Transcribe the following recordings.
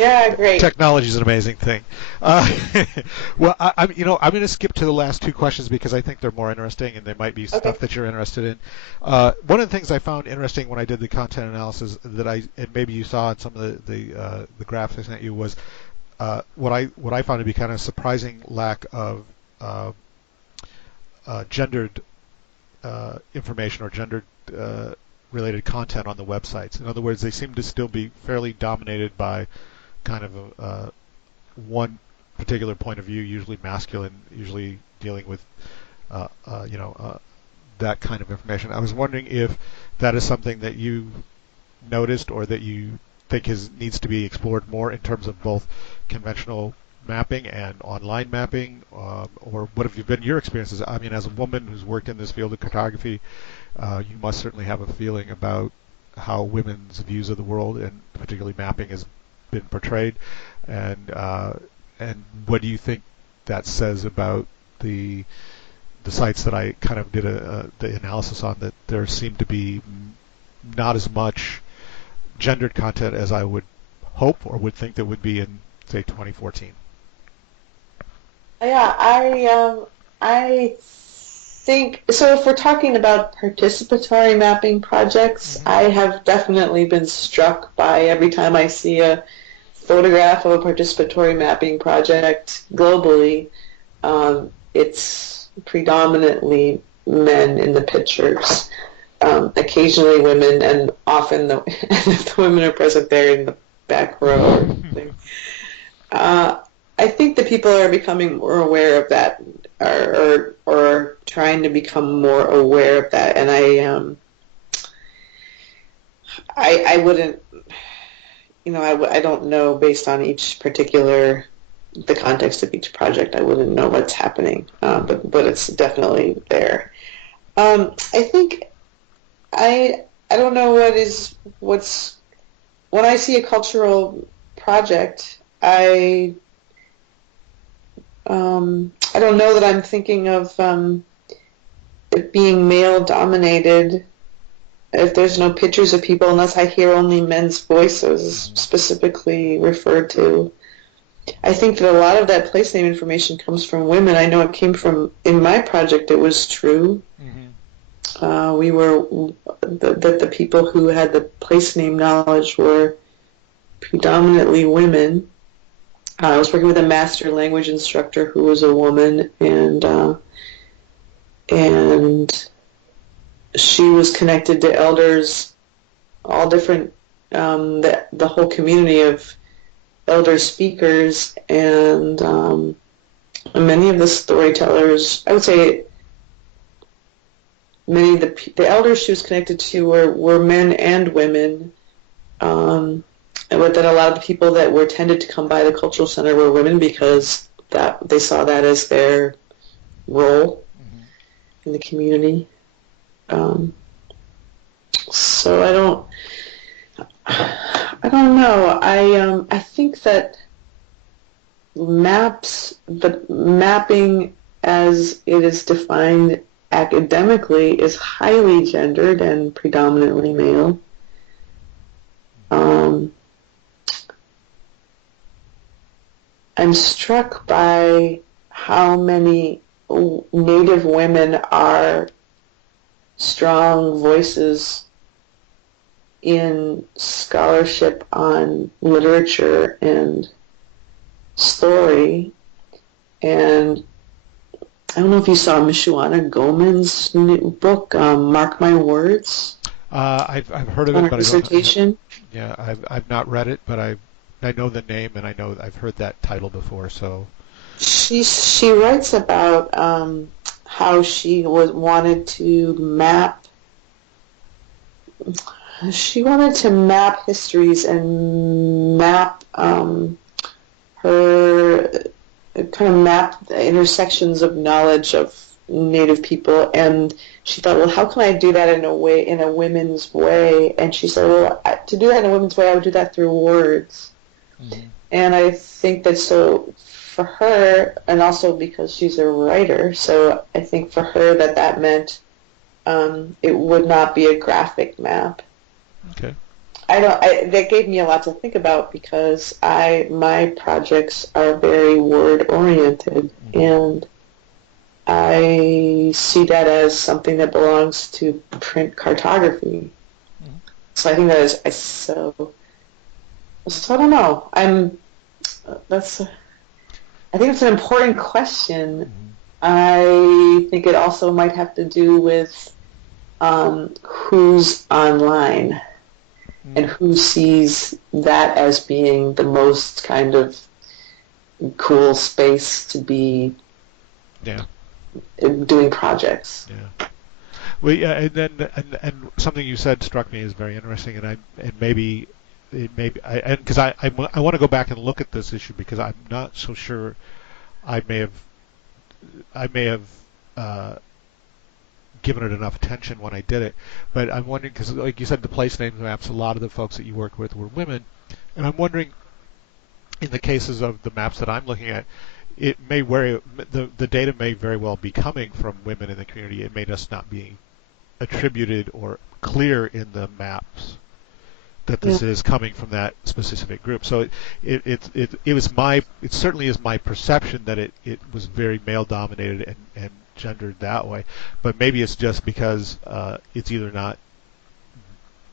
Yeah, great. Technology is an amazing thing. Well, I'm going to skip to the last two questions because I think they're more interesting and they might be Okay. stuff that you're interested in. One of the things I found interesting when I did the content analysis and maybe you saw in some of the graphs I sent you was what I found to be kind of surprising lack of gendered information or gendered related content on the websites. In other words, they seem to still be fairly dominated by kind of one particular point of view, usually masculine, usually dealing with that kind of information. I was wondering if that is something that you noticed or that you think needs to be explored more in terms of both conventional mapping and online mapping, or what have been your experiences? I mean, as a woman who's worked in this field of cartography, you must certainly have a feeling about how women's views of the world, and particularly mapping, has been portrayed, and what do you think that says about the sites that I kind of did the analysis on, that there seemed to be not as much gendered content as I would hope or would think there would be in, say, 2014? Yeah, I think so. If we're talking about participatory mapping projects, Mm-hmm. I have definitely been struck by every time I see a photograph of a participatory mapping project globally, it's predominantly men in the pictures. Occasionally women, and often if the women are present, they're in the back row or something. I think that people are becoming more aware of that, or trying to become more aware of that. And I wouldn't, I don't know, based on the context of each project, I wouldn't know what's happening, but it's definitely there. I think I don't know what's when I see a cultural project, I don't know that I'm thinking of it being male dominated. If there's no pictures of people, unless I hear only men's voices specifically referred to. I think that a lot of that place name information comes from women. I know it came from, in my project, it was true. Mm-hmm. We were, the people who had the place name knowledge were predominantly women. I was working with a master language instructor who was a woman, and she was connected to elders, all different, the whole community of elder speakers, and many of the storytellers, I would say many of the elders she was connected to were men and women, but then a lot of the people that were tended to come by the cultural center were women, because that they saw that as their role in the community. So I don't know. I think that the mapping as it is defined academically is highly gendered and predominantly male. I'm struck by how many Native women are strong voices in scholarship on literature and story. And I don't know if you saw Mishuana Goman's new book, Mark My Words. I've heard of on it, her but dissertation. I've not read it, but I know the name, and I know I've heard that title before. So She writes about how she wanted to map. She wanted to map histories and map the intersections of knowledge of Native people, and she thought, well, how can I do that in a women's way? And she said, well, to do that in a women's way, I would do that through words. Mm-hmm. And I think that so for her, and also because she's a writer, so I think for her that meant it would not be a graphic map. Okay. I don't. That gave me a lot to think about because my projects are very word oriented, Mm-hmm. and I see that as something that belongs to print cartography. Mm-hmm. So I think that is so I don't know. That's I think it's an important question. Mm-hmm. I think it also might have to do with who's online and Mm-hmm. who sees that as being the most kind of cool space to be Yeah. doing projects. Yeah. Well, yeah, and then and something you said struck me as very interesting, and maybe it maybe and because I want to go back and look at this issue because I'm not so sure I may have I may have uh, given it enough attention when I did it, but I'm wondering because like you said, the place names maps, a lot of the folks that you work with were women, and I'm wondering in the cases of the maps that I'm looking at, it may very the data may very well be coming from women in the community. It may just not be attributed or clear in the maps that Yeah. this is coming from that specific group. So it was it certainly is my perception that it was very male dominated and gendered that way. But maybe it's just because it's either not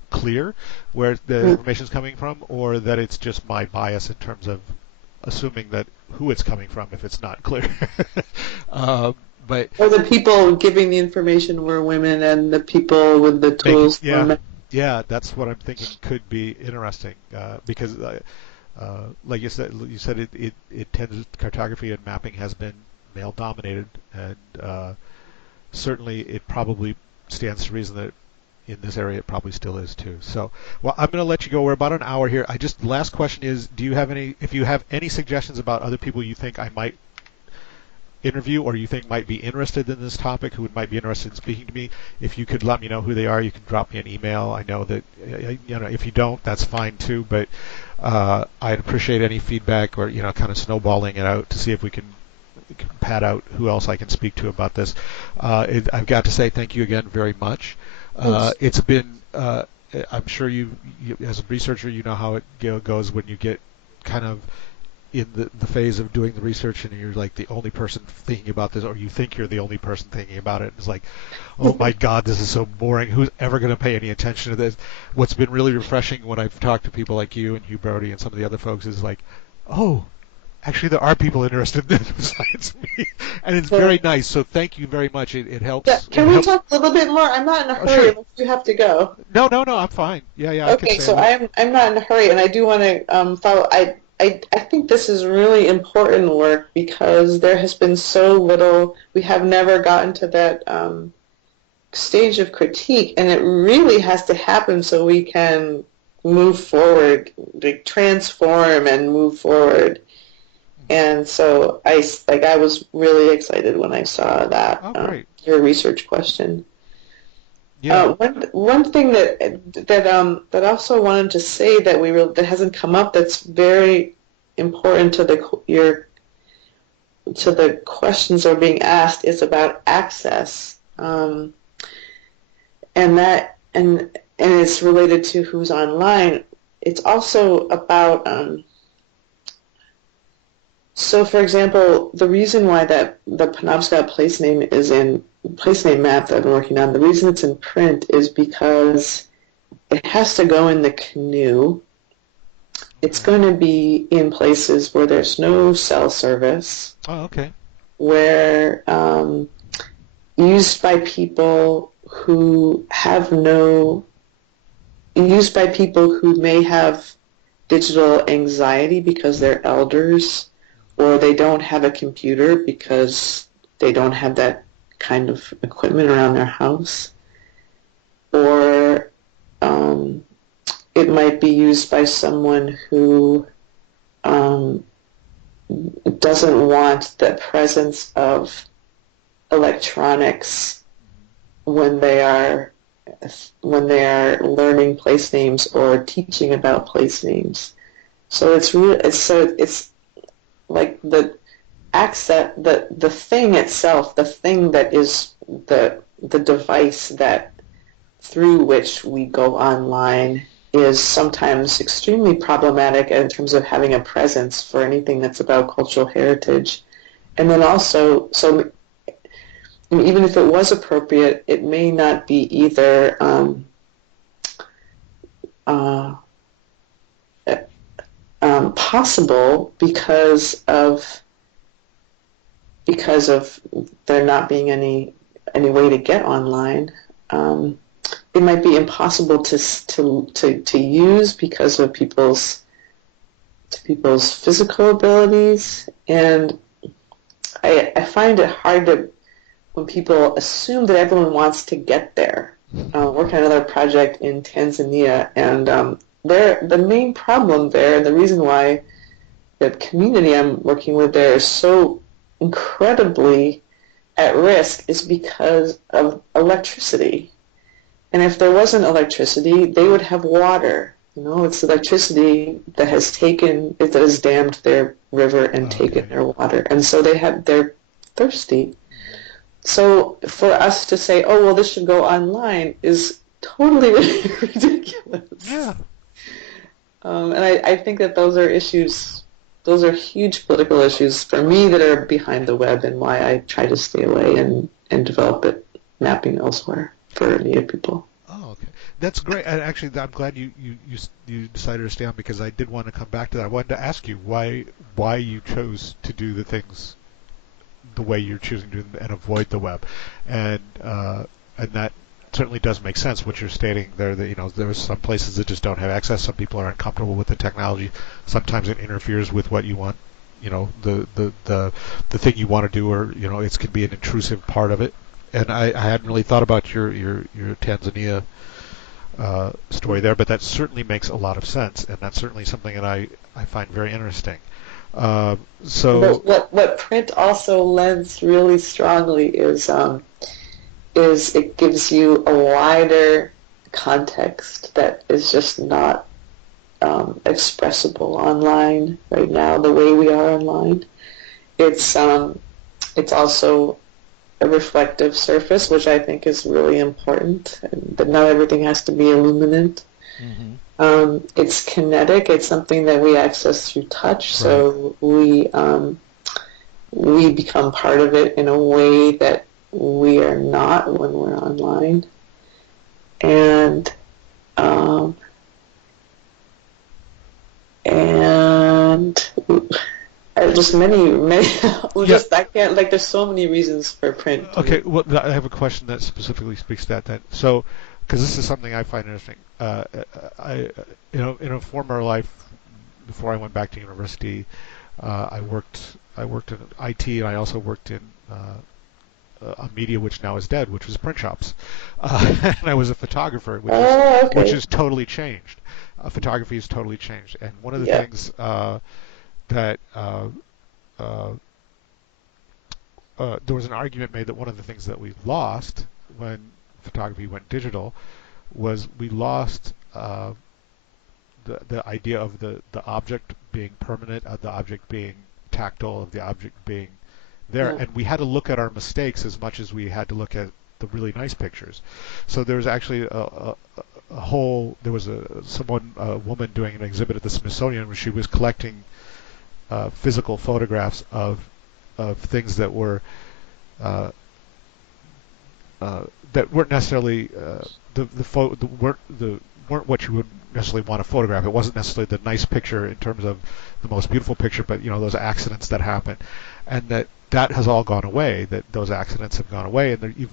clear where the Mm. information is coming from, or that it's just my bias in terms of assuming that who it's coming from if it's not clear. um, but Or the people giving the information were women, and the people with the making tools were men. yeah, that's what I'm thinking could be interesting because like you said it tends cartography and mapping has been male dominated, and certainly it probably stands to reason that in this area it probably still is too. So, well, I'm going to let you go. We're about an hour here. I just last question is, do you have any? If you have any suggestions about other people you think I might interview or you think might be interested in this topic, who might be interested in speaking to me, if you could let me know who they are, you can drop me an email. I know that if you don't, that's fine too. But I'd appreciate any feedback or kind of snowballing it out to see if we can pad out who else I can speak to about this. I've got to say thank you again very much. Thanks. It's been, I'm sure as a researcher, you know how it goes when you get kind of in the phase of doing the research and you're like the only person thinking about this, or you think you're the only person thinking about it. It's like, oh my God, this is so boring. Who's ever going to pay any attention to this? What's been really refreshing when I've talked to people like you and Hugh Brody and some of the other folks is like, oh, actually, there are people interested in this besides me, and it's very nice. So thank you very much. It Yeah, helps. It can we helps. talk a little bit more? I'm not in a Oh, hurry sure. unless you have to go. No, no, no. I'm fine. Yeah, yeah. I could Okay, say a so little. I'm not in a hurry, and I do want to follow. I think this is really important work because there has been so little. We have never gotten to that stage of critique, and it really has to happen so we can move forward, like, transform and move forward. And so I was really excited when I saw that Oh, great. your research question. Yeah. One thing that also wanted to say that hasn't come up that's very important to the questions that are being asked is about access, and it's related to who's online. It's also about so, for example, the reason why that the Penobscot place name map that I'm working on, the reason it's in print is because it has to go in the canoe. It's Okay. going to be in places where there's no cell service, Oh, okay. where used by people who have no, used by people who may have digital anxiety because they're elders, or they don't have a computer because they don't have that kind of equipment around their house, or um, it might be used by someone who um, doesn't want the presence of electronics when they are when they are learning place names or teaching about place names. So it's like the access the thing itself, the thing that is the device that through which we go online is sometimes extremely problematic in terms of having a presence for anything that's about cultural heritage. And then also, so even if it was appropriate, it may not be either uh, possible because of there not being any way to get online. It might be impossible to use because of people's physical abilities, and I find it hard to when people assume that everyone wants to get there. Working on another project in Tanzania, and the main problem there, and the reason why the community I'm working with there is so incredibly at risk is because of electricity. And if there wasn't electricity, they would have water. It's electricity that has dammed their river and taken their water, and so they're thirsty. So for us to say, oh, well, this should go online is totally ridiculous. Yeah. And I think that those are huge political issues for me that are behind the web, and why I try to stay away and develop it mapping elsewhere for Native people. Oh, okay. That's great. And actually, I'm glad you decided to stay on, because I did want to come back to that. I wanted to ask you why you chose to do the things the way you're choosing to, and avoid the web, and that certainly does make sense what you're stating there. That there are some places that just don't have access. Some people are uncomfortable with the technology. Sometimes it interferes with what you want. The thing you want to do, or it can be an intrusive part of it. And I hadn't really thought about your Tanzania story there, but that certainly makes a lot of sense, and that's certainly something that I find very interesting. So what print also lends really strongly is it gives you a wider context that is just not expressible online right now the way we are online. It's also a reflective surface, which I think is really important, and that not everything has to be illuminant. Mm-hmm. It's kinetic. It's something that we access through touch, so we become part of it in a way that we are not when we're online. And just many I can't, there's so many reasons for print. Okay, well, I have a question that specifically speaks to that. So, because this is something I find interesting. In a former life, before I went back to university, I worked in IT, and I also worked in a media which now is dead, which was print shops. And I was a photographer, which has totally changed. Photography has totally changed, and one of the things that there was an argument made that one of the things that we lost when photography went digital was we lost the idea of the object being permanent, of the object being tactile, of the object being there, and we had to look at our mistakes as much as we had to look at the really nice pictures. So there was actually a woman doing an exhibit at the Smithsonian where she was collecting physical photographs of things that were that weren't necessarily weren't what you would necessarily want to photograph. It wasn't necessarily the nice picture in terms of the most beautiful picture, but those accidents that happen, and that has all gone away. That those accidents have gone away, and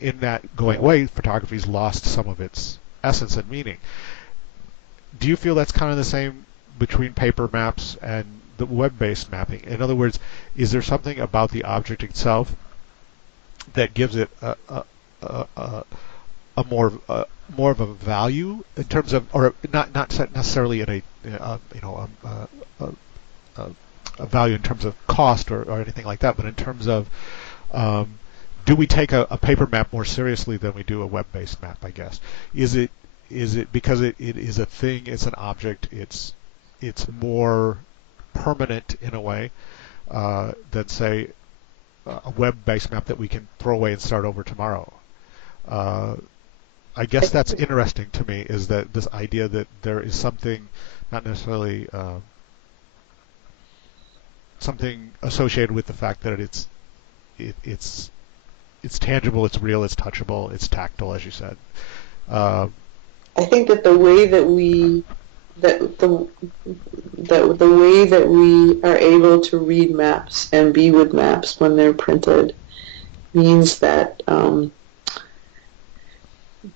in that going away, photography's lost some of its essence and meaning. Do you feel that's kind of the same between paper maps and the web-based mapping? In other words, is there something about the object itself that gives it a more of a value in terms of, or not necessarily in a value in terms of cost or anything like that, but in terms of do we take a paper map more seriously than we do a web-based map? I guess is it because it is a thing, it's an object, it's more permanent in a way than say a web-based map that we can throw away and start over tomorrow. I guess that's interesting to me, is that this idea that there is something, not necessarily something associated with the fact that it's tangible, it's real, it's touchable, it's tactile, as you said. Uh, I think that the way that we that the way that we are able to read maps and be with maps when they're printed means that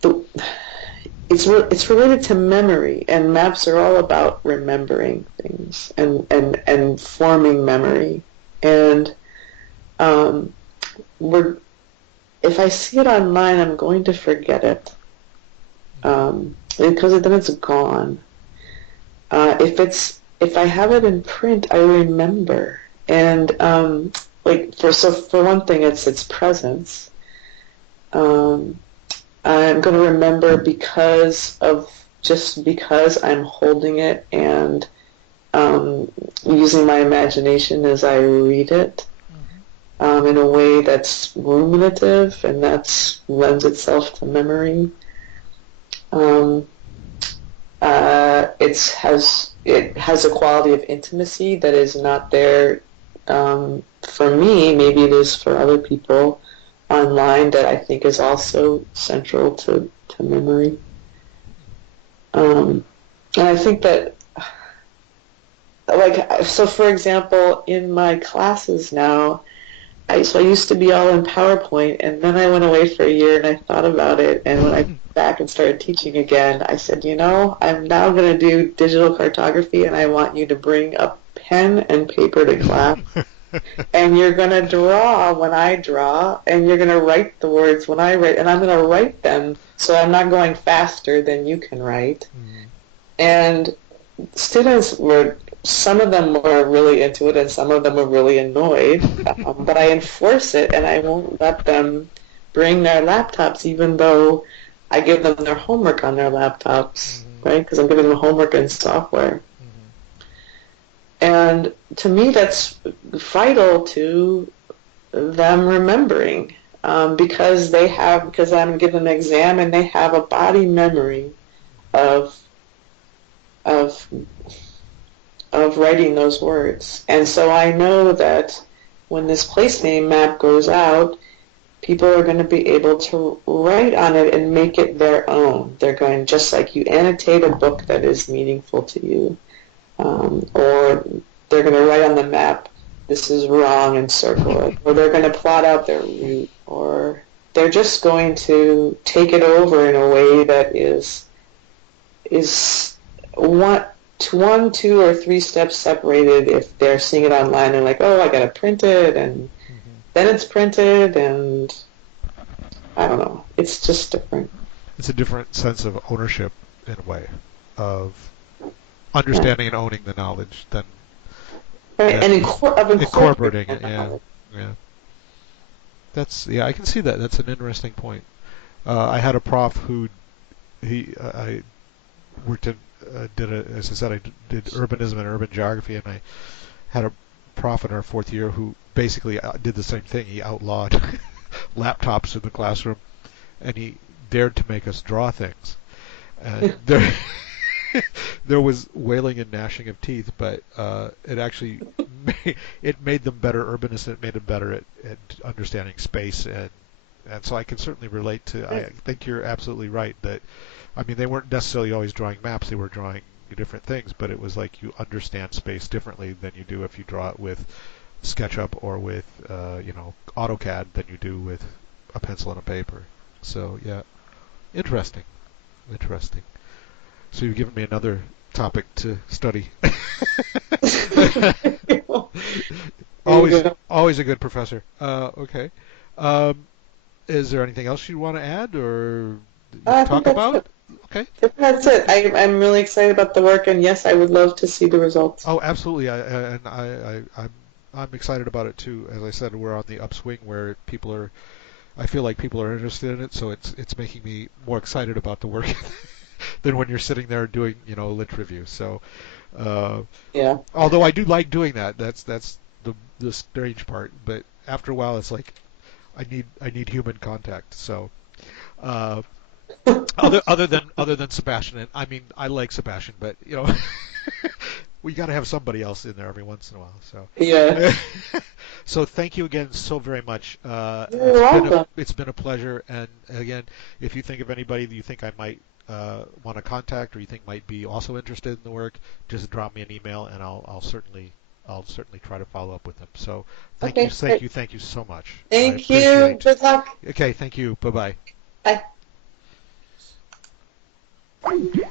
the, it's related to memory, and maps are all about remembering things and forming memory. And um, we're if I see it online, I'm going to forget it because then it's gone. If I have it in print, I remember. And for one thing, it's its presence. Um, I'm going to remember because I'm holding it and using my imagination as I read it in a way that's ruminative and that lends itself to memory. Um, it has a quality of intimacy that is not there for me. Maybe it is for other people online, that I think is also central to memory. And I think that, so for example, in my classes now, I used to be all in PowerPoint, and then I went away for a year and I thought about it. And when I back and started teaching again, I said, I'm now going to do digital cartography, and I want you to bring a pen and paper to class. And you're going to draw when I draw, and you're going to write the words when I write, and I'm going to write them so I'm not going faster than you can write. And students some of them were really into it, and some of them were really annoyed. But I enforce it, and I won't let them bring their laptops, even though I give them their homework on their laptops, right? Because I'm giving them homework in software. And to me, that's vital to them remembering, because I'm giving them an exam, and they have a body memory of of of writing those words. And so I know that when this place name map goes out, people are going to be able to write on it and make it their own. They're going, just like you annotate a book that is meaningful to you, or they're going to write on the map, this is wrong, and circle it, or they're going to plot out their route, or they're just going to take it over in a way that is one, two, or three steps separated. If they're seeing it online and like, oh, I got to print it, and then it's printed, and I don't know. It's just different. It's a different sense of ownership in a way, of understanding and owning the knowledge than And incorporating it. Yeah. I can see that. That's an interesting point. I had a prof who I worked in, as I said, I did urbanism and urban geography, and I had a prof in our fourth year who basically did the same thing. He outlawed laptops in the classroom, and he dared to make us draw things. And there was wailing and gnashing of teeth, but it actually made them better urbanists. It made them better at understanding space, and so I can certainly relate to. I think you're absolutely right that, I mean, they weren't necessarily always drawing maps; they were drawing different things. But it was like you understand space differently than you do if you draw it with SketchUp or with AutoCAD than you do with a pencil and a paper. So yeah, interesting. So you've given me another topic to study. Always a good professor. Okay. Um, is there anything else you want to add or I think talk that's about? it. Okay. That's it. I'm really excited about the work, and yes, I would love to see the results. Oh, absolutely. I'm excited about it too. As I said, we're on the upswing where people are. I feel like people are interested in it, so it's making me more excited about the work than when you're sitting there doing lit review. So, Yeah. although I do like doing that, that's the strange part. But after a while, it's like I need human contact. So, uh, Other than Sebastian, and I mean I like Sebastian, but we got to have somebody else in there every once in a while. Yeah. So thank you again so very much. You're welcome. It's been a pleasure. And again, if you think of anybody that you think I might want to contact or you think might be also interested in the work, just drop me an email and I'll certainly try to follow up with them. So thank you, Okay, thank great. you, thank you so much. I Thank you. appreciate. Good luck. Okay, thank you. Bye bye. Bye.